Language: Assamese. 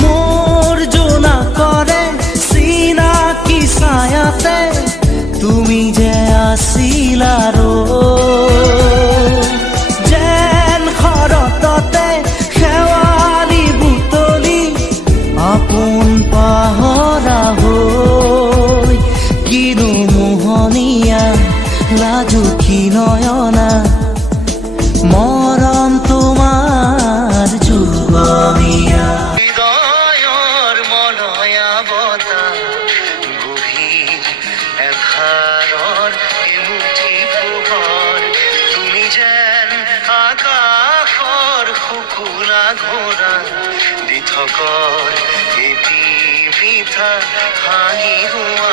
মোৰ জোনা কৰে চিনাকি ছায়াতে তুমি যে আছিলা যেন শৰততে শেৱালি বুটলি আপোন পাহৰা হৈ কিনো মোহনীয়া লাজুকী নয়না মৰম তোমাৰ যুগমীয়া হৃদয়ৰ মলয়া বতাহ গভীৰ এধাৰৰ এমুঠি পোহৰ তুমি যেন আকাশৰ শুকুলা ঘোঁৰা দি থকৰ এটি মিঠা হাঁহি হোৱা